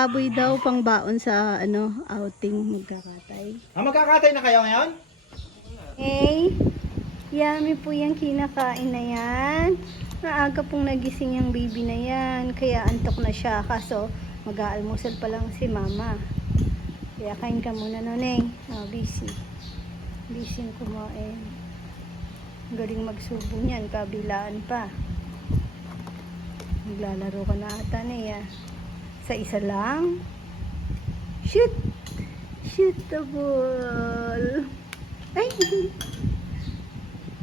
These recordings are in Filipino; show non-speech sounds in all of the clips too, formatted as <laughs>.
baboy daw pang baon sa ano outing magkakatay. Ah, magkakatay na kayo ngayon? Okay. Yummy po yung kinakain na yan. Naaga pong nagising yung baby na yan. Kaya antok na siya. Kaso, mag-aalmusal pa lang si mama. Kaya kain ka muna nun eh. Ah, busy. Busy yung kumain. Galing magsubo niyan. Kabilaan pa. Maglalaro ka na ata na eh. Sa isa lang. Shoot! Shoot the ball! Ay!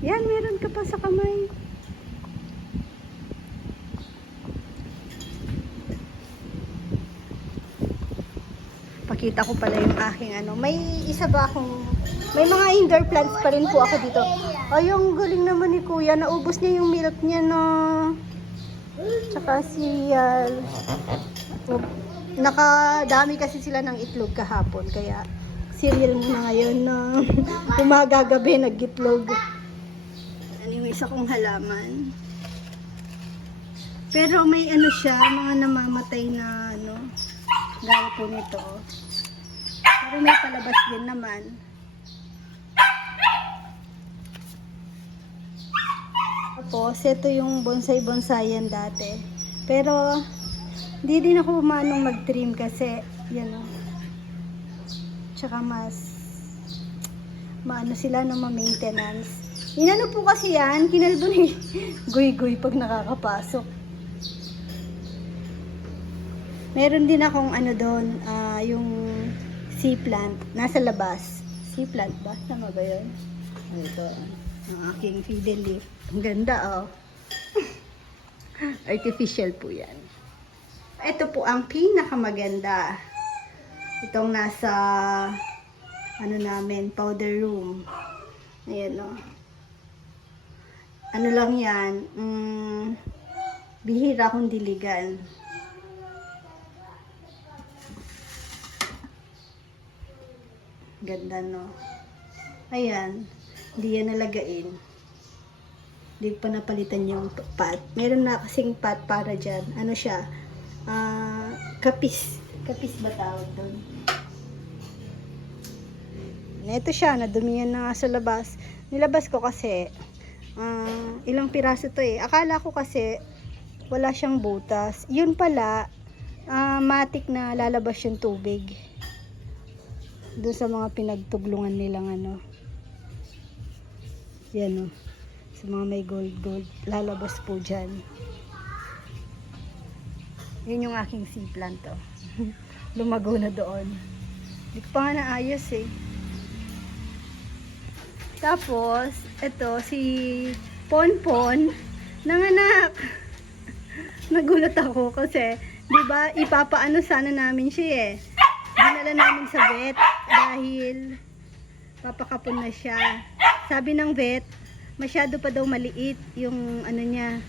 Yan, meron ka pa sa kamay. Pakita ko pala yung aking ano. May isa ba akong... May mga indoor plants pa rin po ako dito. Ay, yung galing naman ni Kuya. Naubos niya yung milk niya na... Tsaka cereal. Nakadami kasi sila ng itlog kahapon. Kaya cereal muna ngayon na <laughs> umaga gabi nag-itlog. Ano yung isa halaman. Pero may ano siya, mga namamatay na ano, gaya po nito. Pero may palabas din naman. Tapos, ito yung bonsai-bonsayan dati. Pero, hindi din ako manong mag-trim kasi, yan o. Tsaka mas, maano sila na ma-maintenance. Inano po kasi yan, kinaldo ni <laughs> guy-guy pag nakakapasok. Meron din akong ano doon, ah, yung sea plant, nasa labas. Sea plant ba? Tama ba yun? Ano Ito, ang aking fiddle leaf. Ang ganda oh. <laughs> Artificial po yan. Ito po ang pinakamaganda. Itong nasa ano namin, powder room. Ayan oh. Ano lang yan, mm, bihira akong diligan. Ganda no. Ayan, hindi yan nalagain. Hindi pa napalitan yung pat. Meron na kasing pat para dyan. Ano siya? Ah, kapis. Kapis ba tawag doon? Ito siya, nadumihan na nga sa labas. Nilabas ko kasi, ah, ilang piraso to eh. Akala ko kasi, wala siyang butas. Yun pala, ah, matik na lalabas yung tubig. Doon sa mga pinagtuglungan nilang ano. Yan o. Sa mga may gold gold. Lalabas po dyan. Yun yung aking sea plant to. <laughs> Lumago na doon. Hindi ko pa nga naayos eh. Tapos, ito, si Ponpon, nanganak. <laughs> Nagulat ako kasi, di ba, ipapaano sana namin siya eh. Dinala namin sa vet dahil papakapon na siya. Sabi ng vet, masyado pa daw maliit yung ano niya.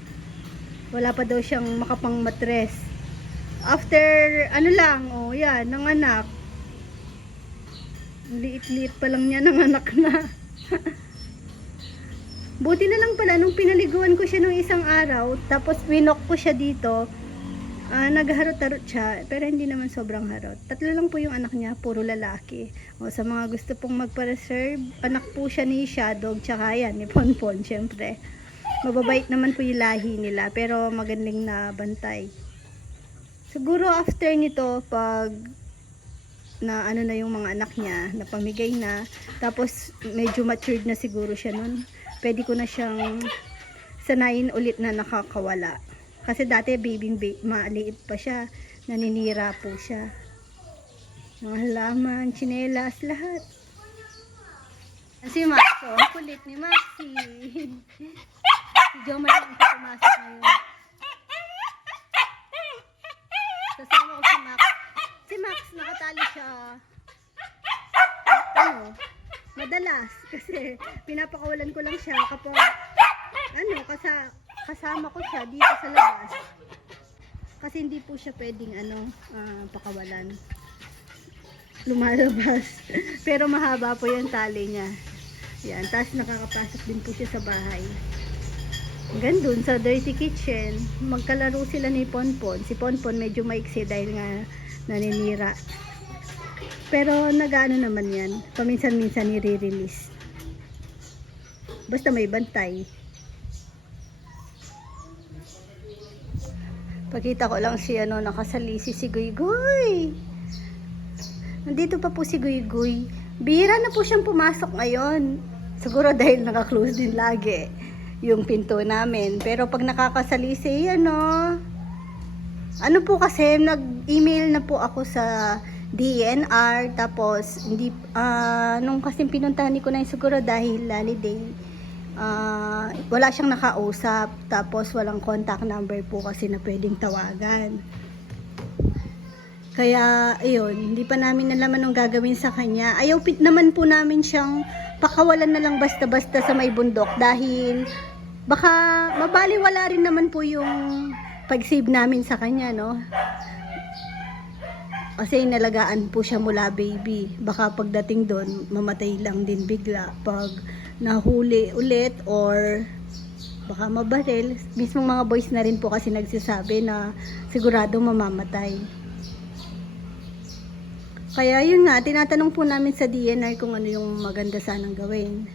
Wala pa daw siyang makapang matres. After, ano lang, oh yan, nanganak. Ang Liit-liit pa lang niya, nanganak na. <laughs> Buti na lang pala, nung pinaliguan ko siya nung isang araw, tapos winok ko siya dito, ah nagharot-harot siya, pero hindi naman sobrang harot. Tatlo lang po yung anak niya, puro lalaki. O sa mga gusto pong magpa-reserve, anak po siya ni Shadog, tsaka yan, ni Ponpon, syempre. Mababait naman po yung lahi nila, pero magandang na bantay. Siguro after nito, pag na ano na yung mga anak niya, na pamigay na, tapos medyo matured na siguro siya nun, pwede ko na siyang sanayin ulit na nakakawala. Kasi dati baby ba- maliit pa siya, naninira po siya. Mga halaman, tsinelas, lahat. Si Max, oh, ang kulit ni Maxi. si Jomar ang pumasok ngayon. Kasama ko si Max. Si Max, nakatali siya. Ano? Madalas. Kasi pinapakawalan ko lang siya kapag ano, kasa, kasama ko siya dito sa labas. Kasi hindi po siya pwedeng ano, ah, pakawalan. Lumalabas. <laughs> Pero mahaba po yung tali niya. Yan, tapos nakakapasok din po siya sa bahay. Hanggang sa dirty kitchen, magkalaro sila ni Ponpon. Si Ponpon medyo maiksi dahil nga naninira. Pero nagaano naman yan, paminsan-minsan nire-release. Basta may bantay. Pakita ko lang si ano, nakasalisi si Guy Guy. Nandito pa po si Guy Guy. Bihira na po siyang pumasok ngayon. Siguro dahil naka-close din lagi yung pinto namin. Pero pag nakakasalisi, ano, ano po kasi, nag-email na po ako sa DNR, tapos, hindi, ah, nung kasi pinuntahan ko na yun siguro dahil holiday, ah, wala siyang nakausap, tapos walang contact number po kasi na pwedeng tawagan. Kaya, ayun, hindi pa namin nalaman ang gagawin sa kanya. Ayaw pit naman po namin siyang pakawalan na lang basta-basta sa may bundok dahil baka mabaliwala rin naman po yung pag-save namin sa kanya, no? Kasi nalagaan po siya mula baby. Baka pagdating doon, mamatay lang din bigla pag nahuli ulit or baka mabaril. Mismo mga boys na rin po kasi nagsasabi na sigurado mamamatay. Kaya yun nga, tinatanong po namin sa DNR kung ano yung maganda sanang gawin.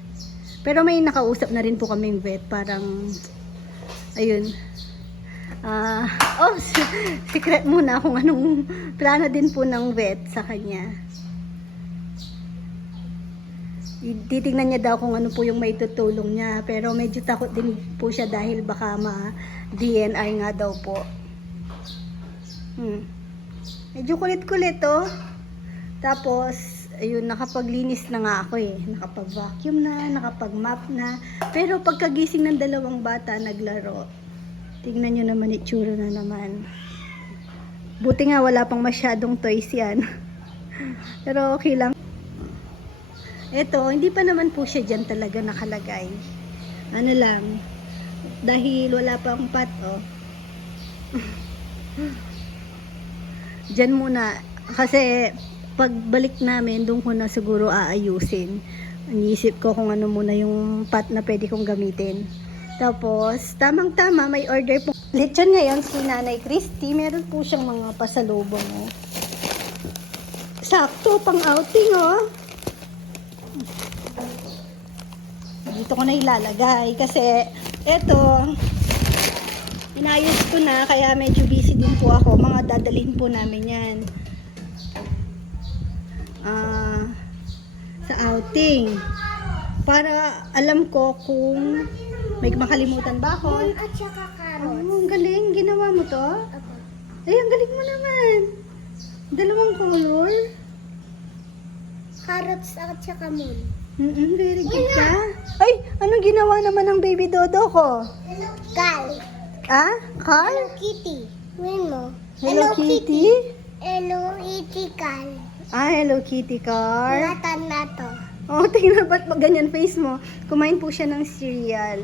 Pero may nakausap na rin po kaming vet, parang, ayun, ah, oh, secret muna kung anong plano din po ng vet sa kanya. Titingnan niya daw kung ano po yung may tutulong niya, pero medyo takot din po siya dahil baka ma-DNR nga daw po. Hmm. Medyo kulit-kulit oh. Tapos, ayun, nakapaglinis na nga ako eh. Nakapag-vacuum na, nakapag-map na. Pero pagkagising ng dalawang bata, naglaro. Tingnan nyo naman itsura na naman. Buti nga wala pang masyadong toys yan. <laughs> Pero okay lang. Ito, hindi pa naman po siya dyan talaga nakalagay. Ano lang, dahil wala pang pat, oh. <laughs> Diyan muna. Kasi, pagbalik namin, doon ko na siguro aayusin. Iniisip ko kung ano muna yung pat na pwede kong gamitin. Tapos, tamang-tama, may order po. Lechon ngayon si Nanay Christy. Meron po siyang mga pasalubong. Oh. Sakto, pang outing, oh. Dito ko na ilalagay. Kasi, eto, inayos ko na, kaya medyo busy din po ako. Mga dadalhin po namin yan. Ah, sa outing. Para alam ko kung may makalimutan ba ako. At saka Oh, carrots. ang galing. Ginawa mo to? Ako. Ay, ang galing mo naman. Dalawang color. Carrots at saka moon. Mm-mm, very good ka. Ay, anong ginawa naman ng baby dodo ko? Gal. Ah? Carl? Hello Kitty. Win mo. Hello, Kitty? Hello Kitty Gal. Ah, Hello Kitty Carl. Natan na to. Oh, tingnan ba't ba ganyan face mo? Kumain po siya ng cereal.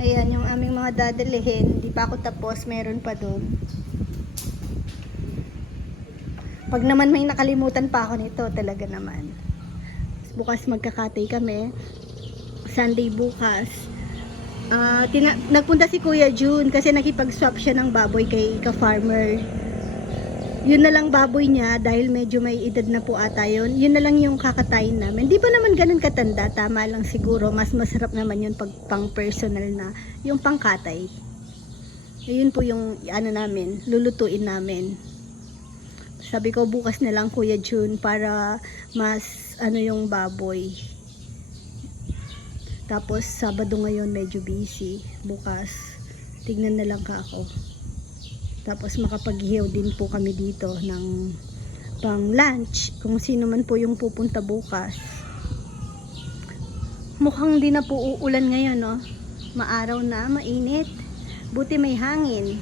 Ayan, yung aming mga dadalhin. Di pa ako tapos, meron pa doon. Pag naman may nakalimutan pa ako nito, talaga naman. Bukas magkakatay kami. Sunday bukas. Tina- nagpunta si Kuya June kasi nakipag-swap siya ng baboy kay ka-farmer yun na lang baboy niya dahil medyo may edad na po ata yun. Yun na lang yung kakatayin namin. Di pa naman ganun katanda. Tama lang siguro. Mas masarap naman yun pag pang personal na. Yung pangkatay. Ayun po yung ano namin. Lulutuin namin. Sabi ko bukas na lang Kuya June para mas ano yung baboy. Tapos Sabado ngayon medyo busy. Bukas tignan na lang ka ako. Tapos makapaghihaw din po kami dito ng pang lunch kung sino man po yung pupunta bukas. Mukhang di na po uulan ngayon, no? Maaraw na, mainit. Buti may hangin.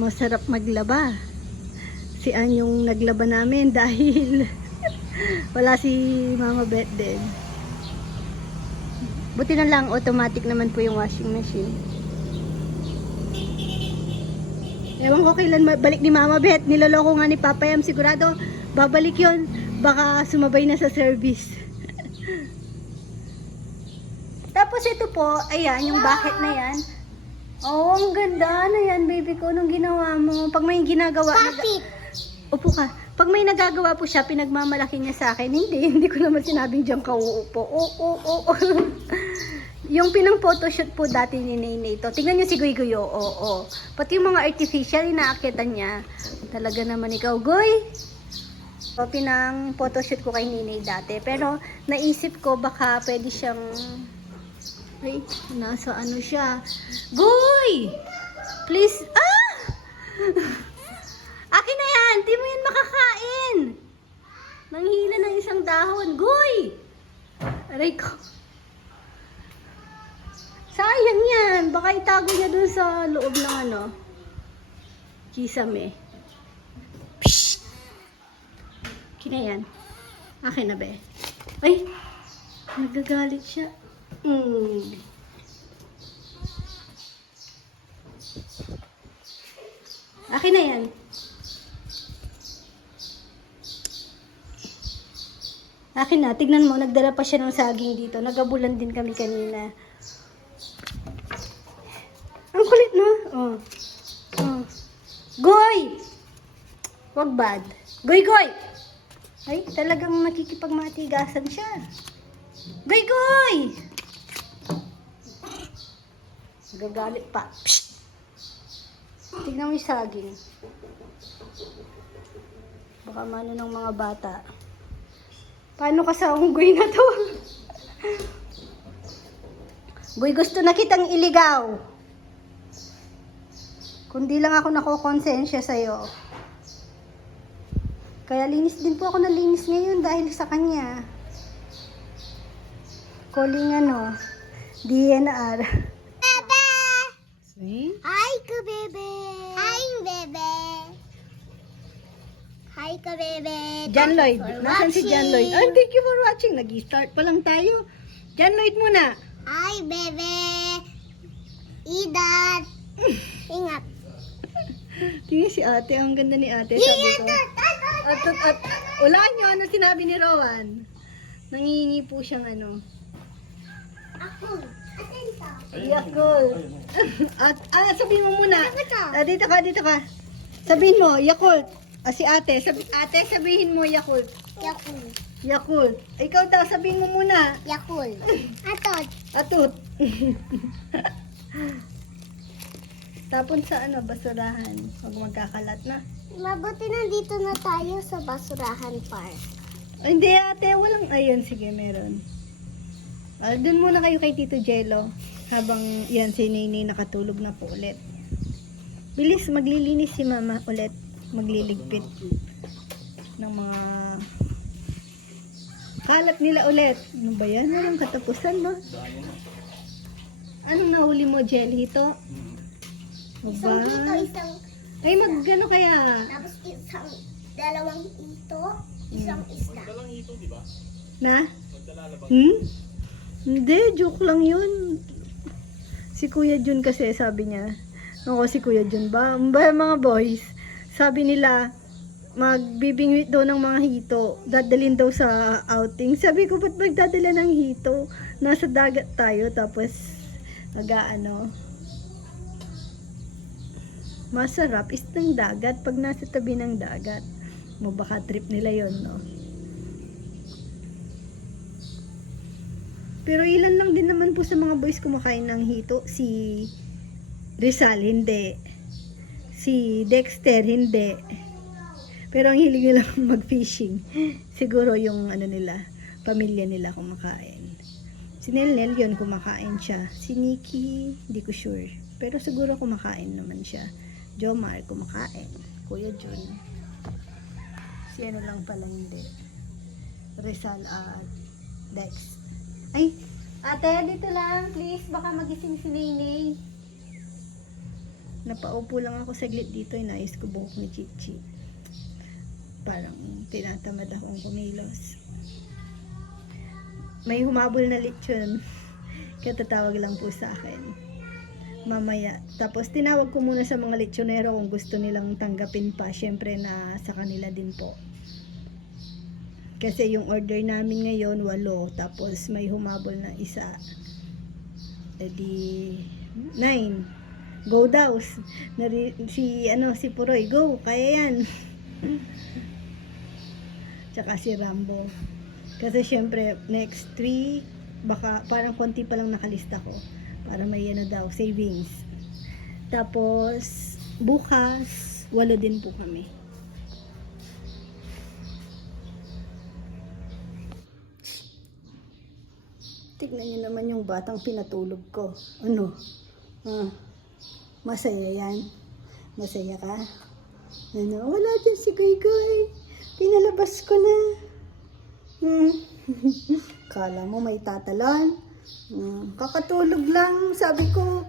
Masarap maglaba. Si Ann yung naglaba namin <laughs> dahil wala si Mama Beth din. Buti na lang, automatic naman po yung washing machine. Ewan ko kailan balik ni Mama Beth. Niloloko nga ni Papa Yam. Sigurado, babalik yon Baka sumabay na sa service. <laughs> Tapos ito po, ayan, yung bucket na yan. Oh, ang ganda na yan, baby ko, nung ginawa mo. Pag may ginagawa... nag- Kapit. Upo ka. Pag may nagagawa po siya, pinagmamalaki niya sa akin. Hindi, hindi ko naman sinabing diyan ka uupo. Oo, oo, oo. <laughs> yung pinang photoshoot po dati ni Nene ito. Tingnan niyo si Guy Guy, oo, oo. Pati yung mga artificial, inaakitan niya. Talaga naman ikaw, Guy. So, pinang photoshoot ko kay Nene dati. Pero, naisip ko baka pwede siyang... Ay, nasa ano siya. Guy! Please, ah! <laughs> Akin na yan! Di mo yan makakain! Nanghila ng isang dahon. Goy! Aray ko. Sayang yan. Baka itago niya dun sa loob ng ano. Kisame. Psst! Akin na yan. Akin na be. Ay! Nagagalit siya. Mm. Akin na yan. Akin na, tignan mo, nagdala pa siya ng saging dito. Nagabulan din kami kanina. Ang kulit, no? Oh. Oh. Goy! Wag bad. Goy, goy! Ay, talagang nakikipagmatigasan siya. Goy, goy! Gagalit pa. Psst! Tignan mo yung saging. Baka mano ng mga bata. Paano ka sa unggoy na to? Goy, gusto na kitang iligaw. Kundi lang ako nakokonsensya sa'yo. Kaya linis din po ako na linis ngayon dahil sa kanya. Calling ano, DNR. Bebe. See? Hi ka, bebe. Hi, bebe. Hi ka, bebe. John Lloyd. Nasaan si John Lloyd? Ay, thank you for watching. Nag-start pa lang tayo. John Lloyd muna. Hi, bebe. Idat. Ingat. Tingnan si ate. Ang ganda ni ate. Sabi ko. At, at, at, ulaan nyo, ano sinabi ni Rowan? Nangingi po siyang ano. Ako. Yakult. <laughs> At, ah, sabihin mo muna. To? Ah, dito ka, dito ka. Sabihin mo, Yakult. Ah, si ate. Sabi, ate, sabihin mo, Yakult. Yakul. Yakult. Ikaw daw, sabihin mo muna. Yakul. <laughs> Atot. Atut. <laughs> Tapon sa ano, basurahan. Huwag magkakalat na. Mabuti nandito na tayo sa basurahan park. Ay, hindi ate, walang, ayun, sige, meron. Ah, dun muna kayo kay Tito Jello. Habang yan, si Nini nakatulog na po ulit. Bilis, maglilinis si Mama ulit. Magliligpit ng mga kalat nila ulit. Ano ba yan? Walang katapusan, no? Anong nahuli mo, Jelly? Ito? Isang dito, isang, Ay, magano kaya? tapos isang, dalawang ito, isang isda. Na? Hmm? Hindi, joke lang yun. Si Kuya Jun kasi sabi niya, ako si Kuya Jun ba? Ba mga boys, sabi nila, magbibingwit daw ng mga hito, dadalhin daw sa outing. Sabi ko, ba't magdadala ng hito? Nasa dagat tayo, tapos mag-ano. Masarap is ng dagat pag nasa tabi ng dagat. Mo baka trip nila yon no? Pero ilan lang din naman po sa mga boys kumakain ng hito. Si Rizal, hindi. Si Dexter, hindi. Pero ang hilig nila <laughs> mag-fishing. Siguro yung ano nila, pamilya nila kumakain. Si Nelnel yun, kumakain siya. Si Nikki, hindi ko sure. Pero siguro kumakain naman siya. Jomar, kumakain. Kuya Jun. Si ano lang pala hindi. Rizal at Dex. Ay, ate, dito lang, please. Baka magising si Nene. Napaupo lang ako saglit dito. Inayos ko buhok ni Chichi. Parang tinatamad akong kumilos. May humabol na lechon. <laughs> Kaya tatawag lang po sa akin. mamaya. Tapos tinawag ko muna sa mga lechonero kung gusto nilang tanggapin pa. Syempre na sa kanila din po. Kasi yung order namin ngayon, walo. Tapos may humabol na isa. E di, nine. Go daw. Nari, si, ano, si Puroy, go. Kaya yan. Tsaka si Rambo. Kasi syempre, next three, baka parang konti pa lang nakalista ko. Para may ano daw, savings. Tapos, bukas, walo din po kami. Tignan niyo naman yung batang pinatulog ko. Ano? Ah, masaya yan. Masaya ka? Ano? Wala dyan si Goy Goy. Pinalabas ko na. Hmm. <laughs> Kala mo may tatalan. Hmm. Kakatulog lang. Sabi ko,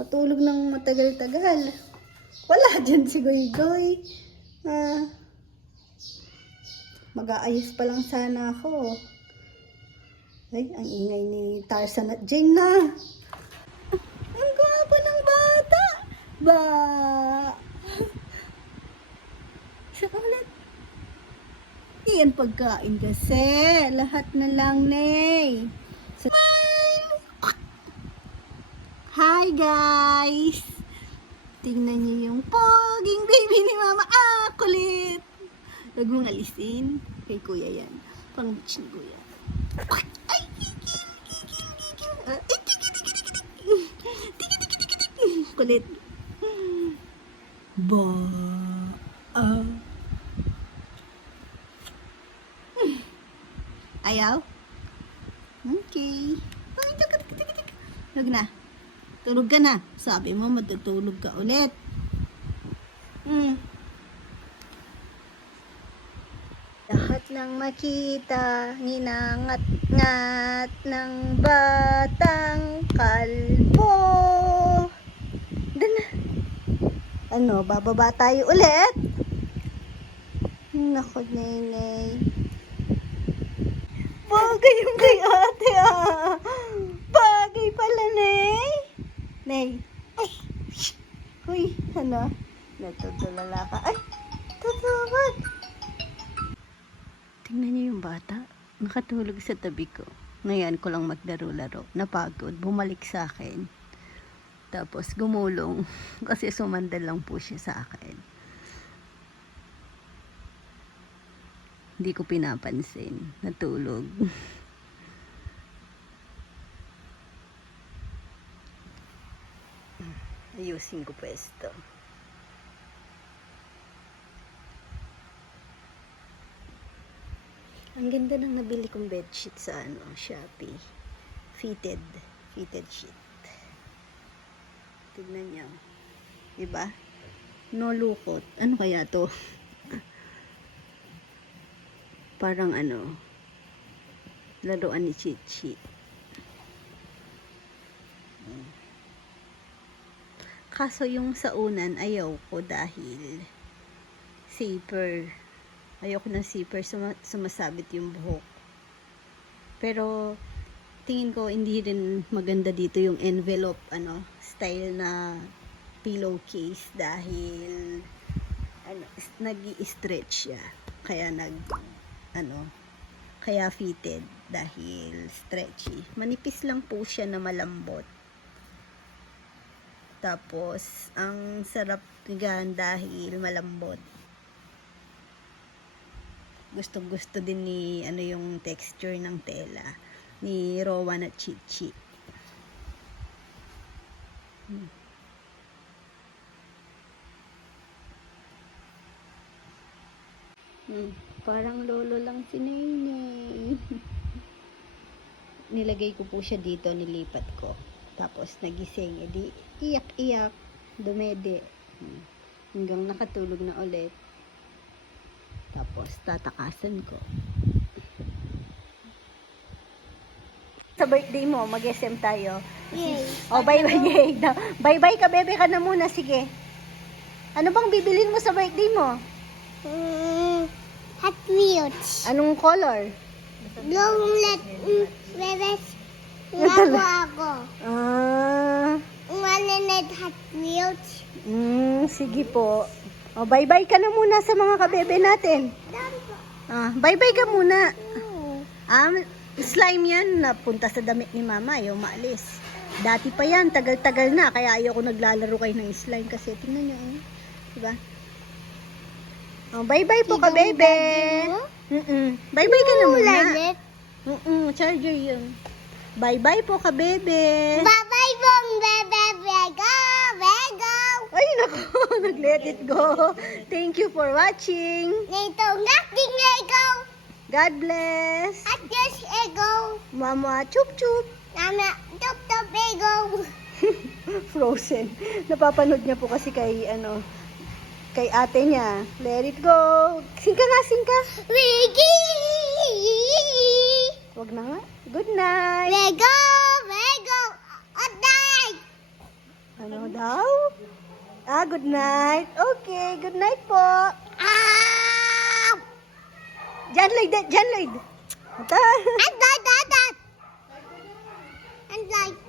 matulog ng matagal-tagal. Wala <laughs> dyan si Goy Goy. Ah, mag-aayos pa lang sana ako. Ay, ang ingay ni Tarzan at Jane na. Ba. Ka ulit. Iyan pagkain kasi. Lahat na lang, Nay. Sa- Hi, guys. Tingnan niyo yung poging baby ni Mama. Ah, kulit. Huwag mong alisin. Kay Kuya yan. Pang ni Kuya. Ay, kikil, kikil, kikil. Ah. Kulit. Ba. Ah. Ayaw? Okay. Ay, tiki, tiki, tiki. Huwag na. Tulog ka na. Sabi mo, matutulog ka ulit. Hmm. Lahat ng makita, nginangat-ngat ng batang kalbo. Ano, bababa tayo ulit? Nako, nenay. Bagay yung kay ate ah. Bagay pala, Nay. Nay. Ay. shh. Uy, ano? Natutulala ka. Ay, tatawag. Tingnan niyo yung bata. Nakatulog sa tabi ko. Ngayon ko lang maglaro-laro. Napagod. Bumalik sa akin. Tapos gumulong. <laughs> Kasi sumandal lang po siya sa akin. Hindi ko pinapansin. Natulog. <laughs> Ayusin ko pwesto. Ang ganda ng nabili kong bedsheet sa ano, Shopee. Fitted. Fitted sheet. Tignan niyo. Diba? No lukot. Ano kaya to? <laughs> Parang ano, laruan ni Chichi. Kaso yung sa unan, ayaw ko dahil safer. Ayoko ng zipper, suma- sumasabit yung buhok. Pero, tingin ko hindi rin maganda dito yung envelope, ano, style na pillowcase dahil ano, nag stretch siya. Kaya nag, ano, kaya fitted dahil stretchy. Manipis lang po siya na malambot. Tapos, ang sarap tigaan dahil malambot gustong gusto din ni ano yung texture ng tela ni Rowan at Chichi. Hmm. Hmm, parang lolo lang si Nene. <laughs> Nilagay ko po siya dito, nilipat ko. Tapos nagising, edi iyak-iyak, dumede. Hmm. Hanggang nakatulog na ulit. Tapos, tatakasan ko. Sa birthday mo, mag-SM tayo. Yay. O, bye-bye, daw. Bye-bye ka, bebe ka na muna. Sige. Ano bang bibilin mo sa birthday mo? Mm, Hot Wheels. Anong color? Blue let mm, bebes <laughs> po ako. Ah, Maninid Hot Wheels. mm, sige po. O, bye-bye ka na muna sa mga kabebe natin. Ah, bye-bye ka muna. Hmm. Ah, slime yan. Napunta sa damit ni mama. Ayaw maalis. Dati pa yan. Tagal-tagal na. Kaya ayaw ko naglalaro kayo ng slime. Kasi tingnan nyo. Eh. Diba? Oh, bye-bye po ka, mo? Mm-mm. Bye-bye ka na muna. Mm-mm. Charger yun. Bye-bye po ka, bebe. Bye-bye po, bebe, bego, bego. Ay, naku. <laughs> Nag-let it go. Thank you for watching. Nito ngating ego. God bless. At yes, ego. Mama, chup-chup. Nana, tup, tup, ego. <laughs> Frozen. Napapanood niya po kasi kay ano kay ate niya. Let it go. Sing ka nga, sing ka. Wiggy. Wag na nga. Good night. Bego, bego. At night. Ano daw? Ah, good night. Okay, good night po. Diyan, Lloyd. Diyan, Lloyd. Ito. And Lloyd, Lloyd. And Lloyd.